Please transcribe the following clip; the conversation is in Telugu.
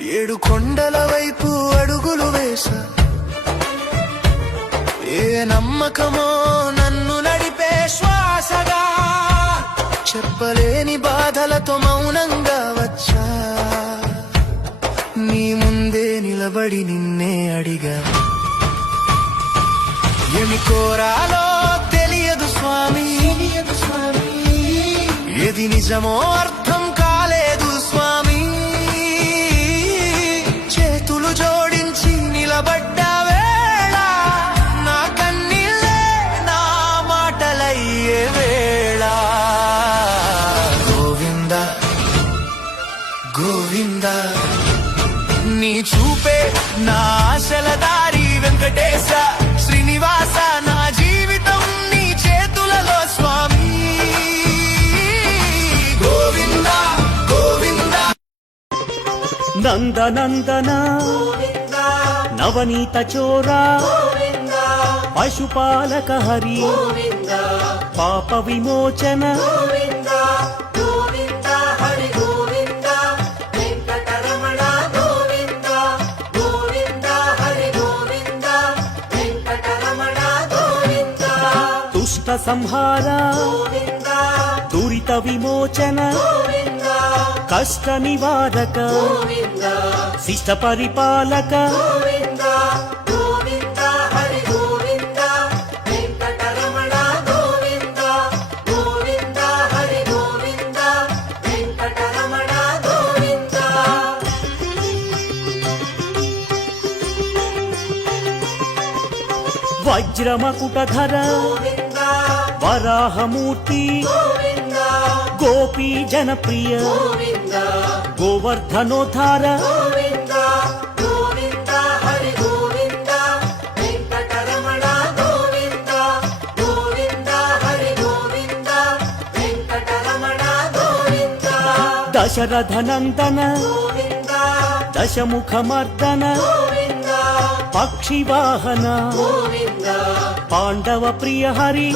ఏడు కొండల వైపు అడుగులు వేసా, ఏ నమ్మకమో నన్ను నడిపే శ్వాసగా, చెప్పలేని బాధలతో మౌనంగా వచ్చా, నీ ముందే నిలబడి నిన్నే అడిగా. ఏమి కోరాలో తెలియదు స్వామి, ఏది నిజమో అర్థం కాలేదు స్వామి. చేతులు జోడించి నిలబడ్డ వేళ నా కన్నీళ్ళే నా మాటలయ్యే వేళ. గోవింద గోవింద నీ చూపే నా ఆశల దారి, వెంకటేశ శ్రీనివాస నా జీవితం నీ చేతులలో స్వామి. గోవింద గోవింద నందనందన నవనీత చోరా, పశుపాలక హరి, పాప విమోచన, దుష్ట సంహార, దురిత విమోచన, కష్ట నివారక, శిష్ట పరిపాలక, వజ్రమకుటధర, వరాహమూర్తి, గోపీ జనప్రియ, గోవర్ధనోద్ధార, దశరథనందన, దశముఖమర్దన, పక్షివాహన, పాండవ ప్రియ హరి,